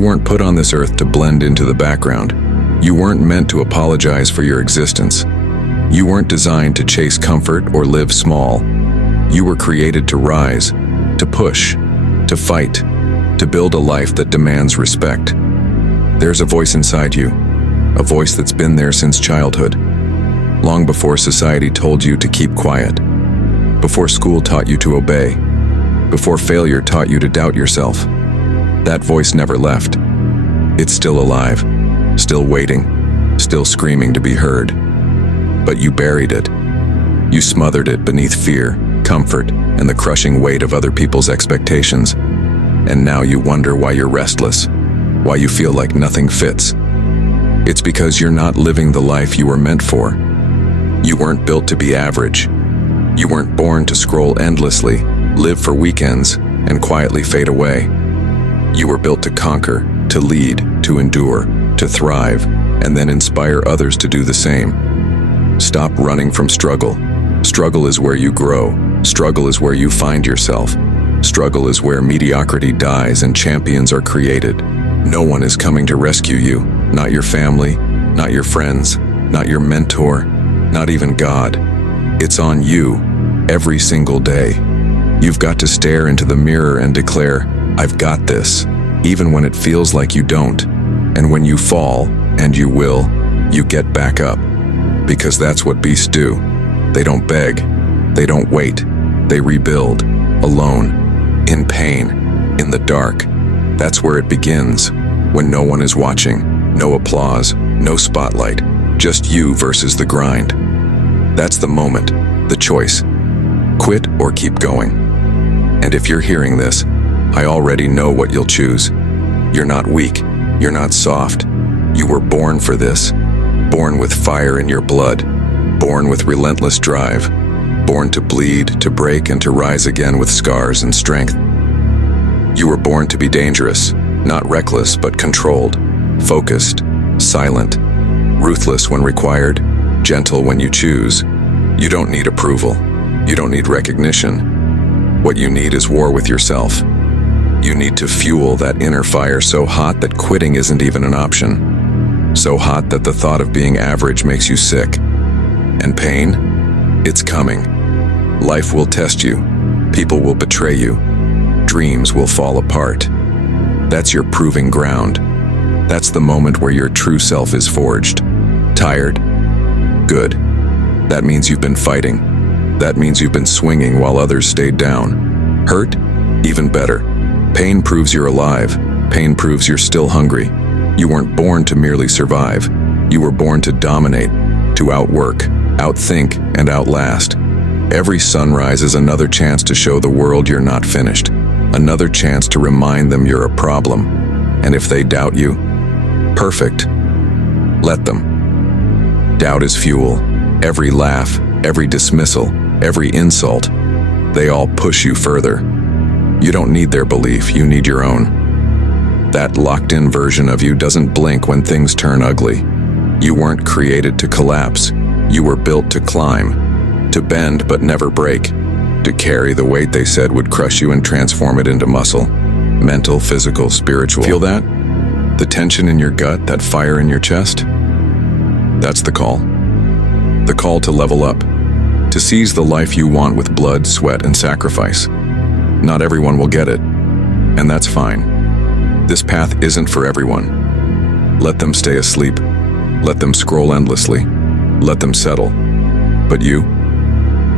You weren't put on this earth to blend into the background. You weren't meant to apologize for your existence. You weren't designed to chase comfort or live small. You were created to rise, to push, to fight, to build a life that demands respect. There's a voice inside you, a voice that's been there since childhood, long before society told you to keep quiet, before school taught you to obey, before failure taught you to doubt yourself. That voice never left. It's still alive, still waiting, still screaming to be heard. But you buried it. You smothered it beneath fear, comfort, and the crushing weight of other people's expectations. And now you wonder why you're restless, why you feel like nothing fits. It's because you're not living the life you were meant for. You weren't built to be average. You weren't born to scroll endlessly, live for weekends, and quietly fade away. You were built to conquer, to lead, to endure, to thrive, and then inspire others to do the same. Stop running from struggle. Struggle is where you grow. Struggle is where you find yourself. Struggle is where mediocrity dies and champions are created. No one is coming to rescue you. Not your family, not your friends, not your mentor, not even God. It's on you, every single day. You've got to stare into the mirror and declare, "I've got this," even when it feels like you don't. And when you fall, and you will, you get back up. Because that's what beasts do. They don't beg, they don't wait, they rebuild, alone, in pain, in the dark. That's where it begins, when no one is watching, no applause, no spotlight, just you versus the grind. That's the moment, the choice. Quit or keep going. And if you're hearing this, I already know what you'll choose. You're not weak, you're not soft. You were born for this. Born with fire in your blood. Born with relentless drive. Born to bleed, to break, and to rise again with scars and strength. You were born to be dangerous, not reckless but controlled, focused, silent, ruthless when required, gentle when you choose. You don't need approval. You don't need recognition. What you need is war with yourself. You need to fuel that inner fire so hot that quitting isn't even an option. So hot that the thought of being average makes you sick. And pain? It's coming. Life will test you. People will betray you. Dreams will fall apart. That's your proving ground. That's the moment where your true self is forged. Tired? Good. That means you've been fighting. That means you've been swinging while others stayed down. Hurt? Even better. Pain proves you're alive. Pain proves you're still hungry. You weren't born to merely survive. You were born to dominate, to outwork, outthink, and outlast. Every sunrise is another chance to show the world you're not finished. Another chance to remind them you're a problem. And if they doubt you, perfect. Let them. Doubt is fuel. Every laugh, every dismissal, every insult, they all push you further. You don't need their belief, you need your own. That locked-in version of you doesn't blink when things turn ugly. You weren't created to collapse. You were built to climb, to bend but never break, to carry the weight they said would crush you and transform it into muscle. Mental, physical, spiritual. Feel that? The tension in your gut, that fire in your chest? That's the call. The call to level up, to seize the life you want with blood, sweat, and sacrifice. Not everyone will get it, and that's fine. This path isn't for everyone. Let them stay asleep. Let them scroll endlessly. Let them settle. But you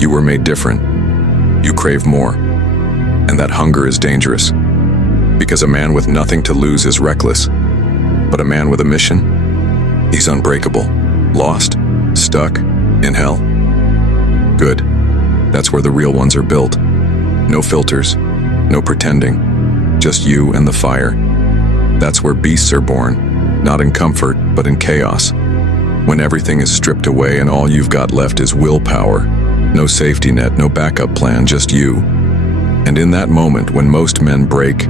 were made different. You crave more. And that hunger is dangerous. Because a man with nothing to lose is reckless. But a man with a mission, he's unbreakable. Lost, stuck, in hell. Good. That's where the real ones are built. No filters, no pretending. Just you and the fire. That's where beasts are born, not in comfort, but in chaos. When everything is stripped away and all you've got left is willpower. No safety net, no backup plan, just you. And in that moment, when most men break,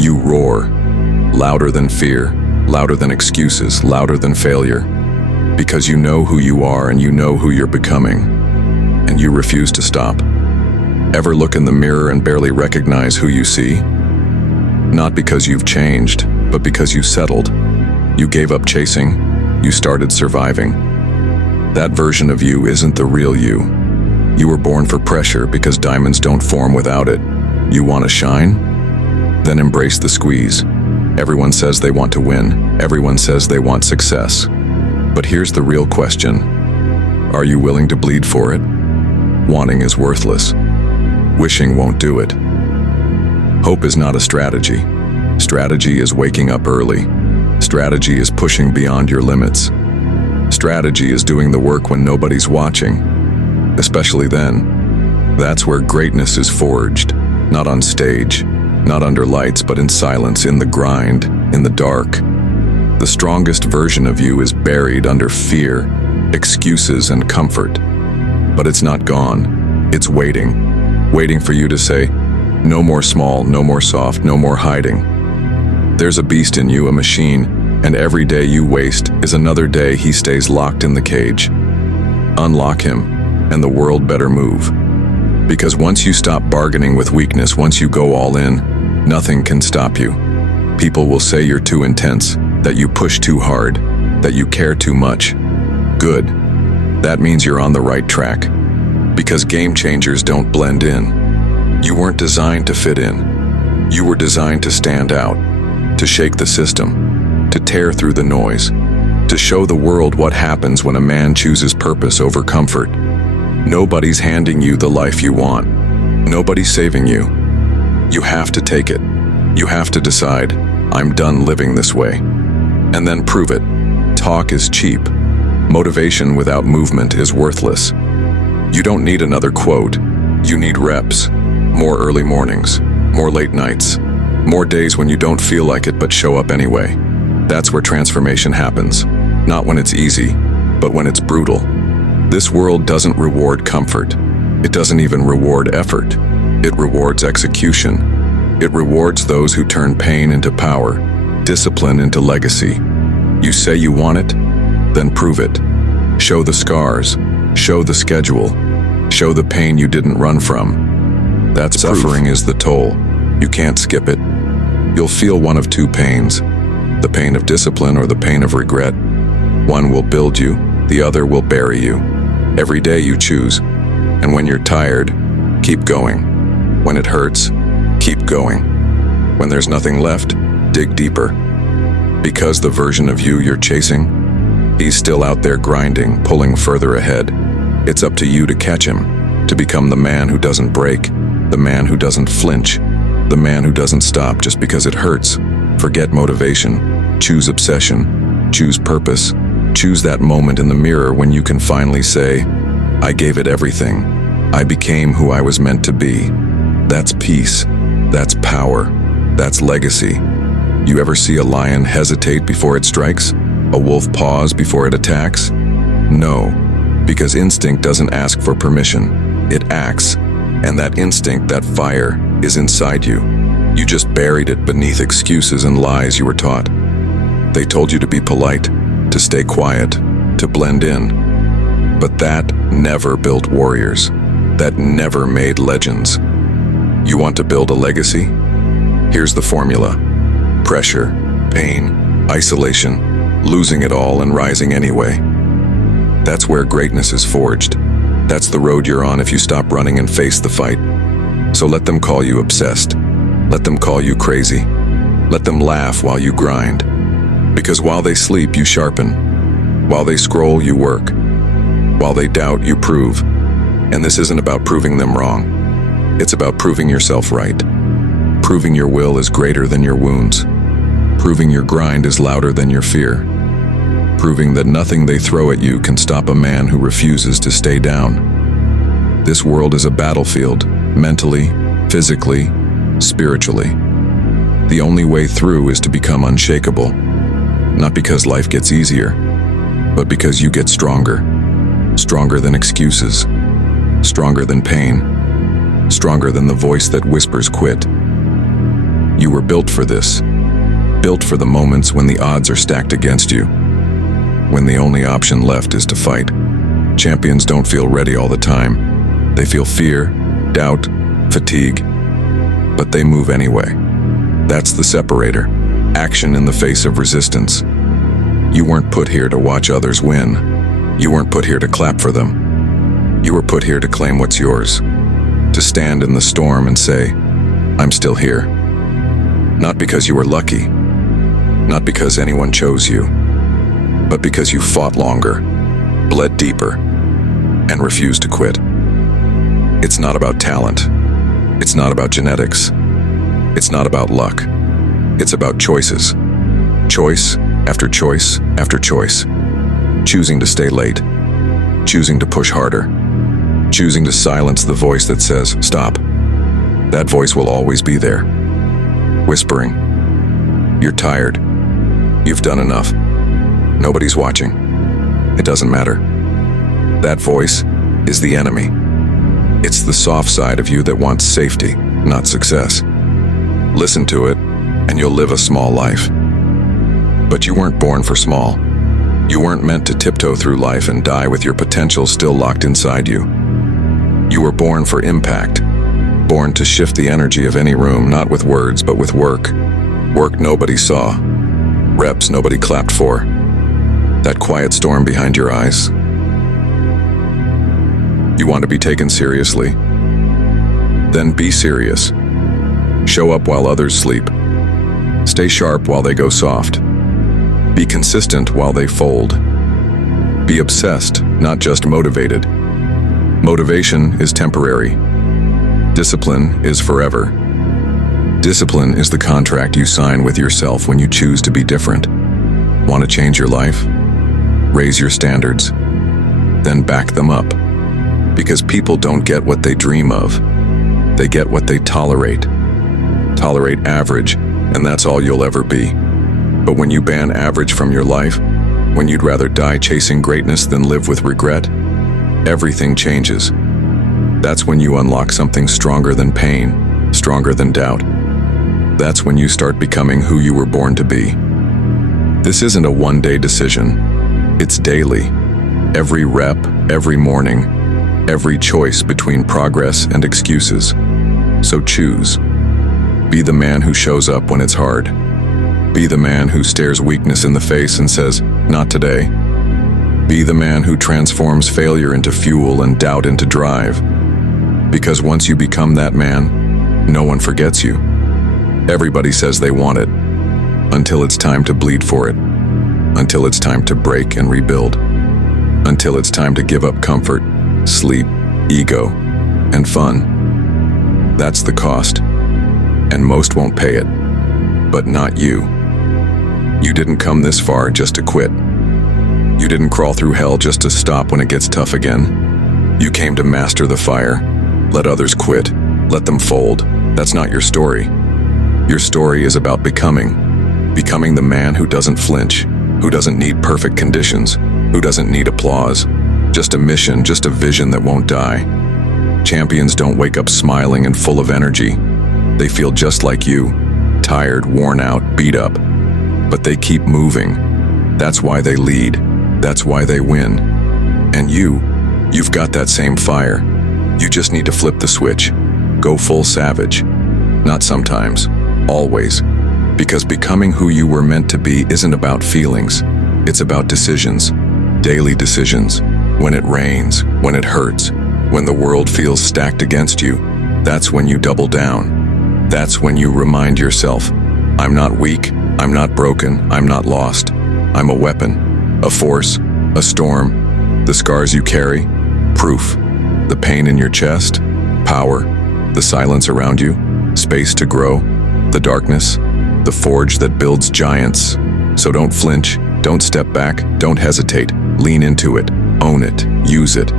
you roar. Louder than fear, louder than excuses, louder than failure. Because you know who you are and you know who you're becoming. And you refuse to stop. Ever look in the mirror and barely recognize who you see? Not because you've changed, but because you settled. You gave up chasing, you started surviving. That version of you isn't the real you. You were born for pressure because diamonds don't form without it. You want to shine? Then embrace the squeeze. Everyone says they want to win. Everyone says they want success. But here's the real question. Are you willing to bleed for it? Wanting is worthless. Wishing won't do it. Hope is not a strategy. Strategy is waking up early. Strategy is pushing beyond your limits. Strategy is doing the work when nobody's watching. Especially then. That's where greatness is forged. Not on stage, not under lights, but in silence, in the grind, in the dark. The strongest version of you is buried under fear, excuses, and comfort. But it's not gone. It's waiting. Waiting for you to say, no more small, no more soft, no more hiding. There's a beast in you, a machine, and every day you waste is another day he stays locked in the cage. Unlock him, and the world better move. Because once you stop bargaining with weakness, once you go all in, nothing can stop you. People will say you're too intense, that you push too hard, that you care too much. Good. That means you're on the right track. Because game changers don't blend in. You weren't designed to fit in. You were designed to stand out, to shake the system, to tear through the noise, to show the world what happens when a man chooses purpose over comfort. Nobody's handing you the life you want. Nobody's saving you. You have to take it. You have to decide, I'm done living this way. And then prove it. Talk is cheap. Motivation without movement is worthless. You don't need another quote. You need reps. More early mornings. More late nights. More days when you don't feel like it but show up anyway. That's where transformation happens. Not when it's easy, but when it's brutal. This world doesn't reward comfort. It doesn't even reward effort. It rewards execution. It rewards those who turn pain into power, discipline into legacy. You say you want it, then prove it. Show the scars, show the schedule, show the pain you didn't run from. That suffering is the toll. You can't skip it. You'll feel one of two pains, the pain of discipline or the pain of regret. One will build you, the other will bury you. Every day you choose, and when you're tired, keep going. When it hurts, keep going. When there's nothing left, dig deeper. Because the version of you you're chasing, he's still out there grinding, pulling further ahead. It's up to you to catch him, to become the man who doesn't break, the man who doesn't flinch, the man who doesn't stop just because it hurts. Forget motivation. Choose obsession. Choose purpose. Choose that moment in the mirror when you can finally say, I gave it everything. I became who I was meant to be. That's peace. That's power. That's legacy. You ever see a lion hesitate before it strikes? A wolf pause before it attacks? No, because instinct doesn't ask for permission. It acts, and that instinct, that fire, is inside you. You just buried it beneath excuses and lies you were taught. They told you to be polite, to stay quiet, to blend in. But that never built warriors. That never made legends. You want to build a legacy? Here's the formula. Pressure, pain, isolation, losing it all and rising anyway. That's where greatness is forged. That's the road you're on if you stop running and face the fight. So let them call you obsessed. Let them call you crazy. Let them laugh while you grind. Because while they sleep, you sharpen. While they scroll, you work. While they doubt, you prove. And this isn't about proving them wrong. It's about proving yourself right. Proving your will is greater than your wounds. Proving your grind is louder than your fear. Proving that nothing they throw at you can stop a man who refuses to stay down. This world is a battlefield, mentally, physically, spiritually. The only way through is to become unshakable. Not because life gets easier, but because you get stronger. Stronger than excuses. Stronger than pain. Stronger than the voice that whispers quit. You were built for this. Built for the moments when the odds are stacked against you. When the only option left is to fight. Champions don't feel ready all the time. They feel fear, doubt, fatigue. But they move anyway. That's the separator. Action in the face of resistance. You weren't put here to watch others win. You weren't put here to clap for them. You were put here to claim what's yours. To stand in the storm and say, I'm still here. Not because you were lucky. Not because anyone chose you. But because you fought longer, bled deeper, and refused to quit. It's not about talent. It's not about genetics. It's not about luck. It's about choices. Choice after choice after choice. Choosing to stay late. Choosing to push harder. Choosing to silence the voice that says, stop. That voice will always be there. Whispering, you're tired. You've done enough. Nobody's watching. It doesn't matter. That voice is the enemy. It's the soft side of you that wants safety, not success. Listen to it, and you'll live a small life. But you weren't born for small. You weren't meant to tiptoe through life and die with your potential still locked inside you. You were born for impact. Born to shift the energy of any room, not with words, but with work. Work nobody saw. Reps nobody clapped for. That quiet storm behind your eyes. You want to be taken seriously? Then be serious. Show up while others sleep. Stay sharp while they go soft. Be consistent while they fold. Be obsessed, not just motivated. Motivation is temporary. Discipline is forever. Discipline is the contract you sign with yourself when you choose to be different. Want to change your life? Raise your standards. Then back them up. Because people don't get what they dream of. They get what they tolerate. Tolerate average, and that's all you'll ever be. But when you ban average from your life, when you'd rather die chasing greatness than live with regret, everything changes. That's when you unlock something stronger than pain, stronger than doubt. That's when you start becoming who you were born to be. This isn't a one-day decision. It's daily. Every rep, every morning, every choice between progress and excuses. So choose. Be the man who shows up when it's hard. Be the man who stares weakness in the face and says, not today. Be the man who transforms failure into fuel and doubt into drive. Because once you become that man, no one forgets you. Everybody says they want it, until it's time to bleed for it, until it's time to break and rebuild, until it's time to give up comfort, sleep, ego, and fun. That's the cost, and most won't pay it, but not you. You didn't come this far just to quit. You didn't crawl through hell just to stop when it gets tough again. You came to master the fire. Let others quit. Let them fold. That's not your story. Your story is about becoming the man who doesn't flinch, who doesn't need perfect conditions, who doesn't need applause, just a mission, just a vision that won't die. Champions don't wake up smiling and full of energy. They feel just like you, tired, worn out, beat up, but they keep moving. That's why they lead. That's why they win. And you've got that same fire. You just need to flip the switch. Go full savage. Not sometimes, always. Because becoming who you were meant to be isn't about feelings. It's about decisions. Daily decisions. When it rains, when it hurts, when the world feels stacked against you, that's when you double down. That's when you remind yourself, I'm not weak, I'm not broken, I'm not lost. I'm a weapon, a force, a storm. The scars you carry, proof. The pain in your chest, power. The silence around you, space to grow. The darkness, the forge that builds giants. So don't flinch, don't step back, don't hesitate. Lean into it, own it, use it.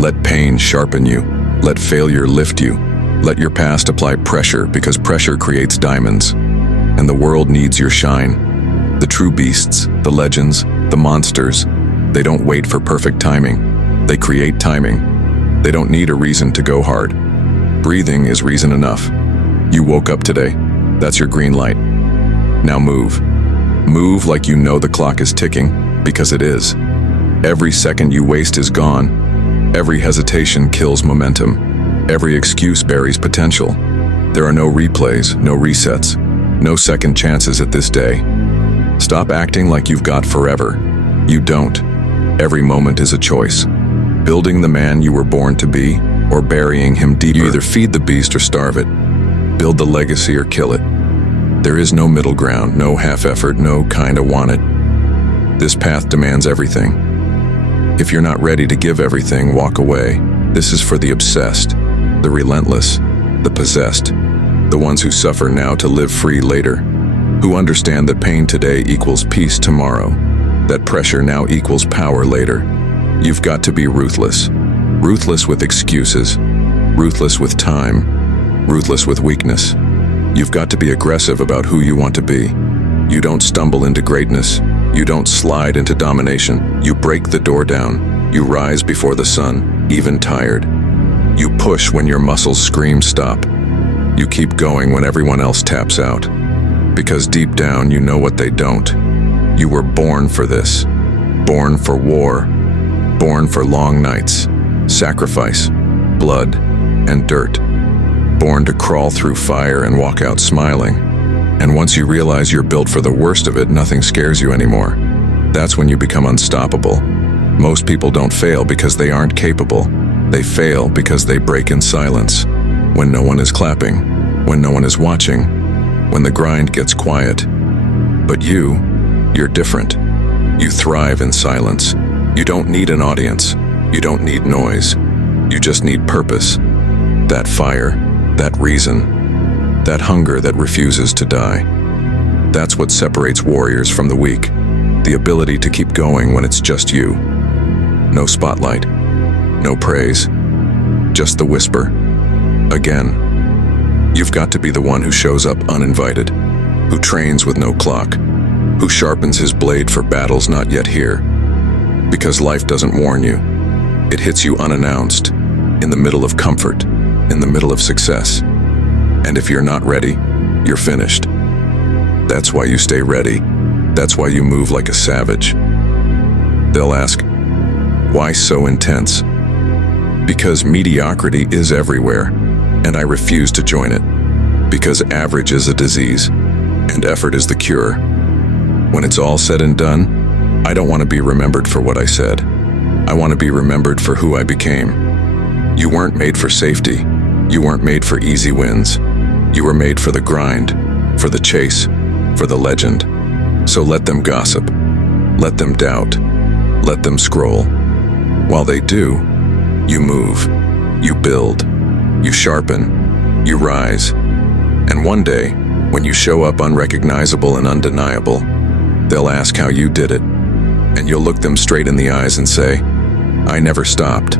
Let pain sharpen you. Let failure lift you. Let your past apply pressure, because pressure creates diamonds. And the world needs your shine. The true beasts, the legends, the monsters, they don't wait for perfect timing. They create timing. They don't need a reason to go hard. Breathing is reason enough. You woke up today. That's your green light. Now move. Move like you know the clock is ticking, because it is. Every second you waste is gone. Every hesitation kills momentum. Every excuse buries potential. There are no replays, no resets. No second chances at this day. Stop acting like you've got forever. You don't. Every moment is a choice. Building the man you were born to be, or burying him deeper. You either feed the beast or starve it. Build the legacy or kill it. There is no middle ground, no half effort, no kinda want it. This path demands everything. If you're not ready to give everything, walk away. This is for the obsessed, the relentless, the possessed, the ones who suffer now to live free later, who understand that pain today equals peace tomorrow, that pressure now equals power later. You've got to be ruthless. Ruthless with excuses, ruthless with time, ruthless with weakness. You've got to be aggressive about who you want to be. You don't stumble into greatness. You don't slide into domination. You break the door down. You rise before the sun, even tired. You push when your muscles scream stop. You keep going when everyone else taps out. Because deep down you know what they don't. You were born for this. Born for war. Born for long nights, sacrifice, blood, and dirt. Born to crawl through fire and walk out smiling. And once you realize you're built for the worst of it, nothing scares you anymore. That's when you become unstoppable. Most people don't fail because they aren't capable. They fail because they break in silence. When no one is clapping, when no one is watching, when the grind gets quiet. But you're different. You thrive in silence. You don't need an audience. You don't need noise. You just need purpose. That fire, that reason. That hunger that refuses to die. That's what separates warriors from the weak. The ability to keep going when it's just you. No spotlight. No praise. Just the whisper. Again. You've got to be the one who shows up uninvited. Who trains with no clock. Who sharpens his blade for battles not yet here. Because life doesn't warn you. It hits you unannounced. In the middle of comfort. In the middle of success. And if you're not ready, you're finished. That's why you stay ready. That's why you move like a savage. They'll ask, why so intense? Because mediocrity is everywhere, and I refuse to join it. Because average is a disease, and effort is the cure. When it's all said and done, I don't want to be remembered for what I said. I want to be remembered for who I became. You weren't made for safety. You weren't made for easy wins. You were made for the grind, for the chase, for the legend. So let them gossip. Let them doubt. Let them scroll. While they do, you move. You build. You sharpen. You rise. And one day, when you show up unrecognizable and undeniable, they'll ask how you did it. And you'll look them straight in the eyes and say, I never stopped.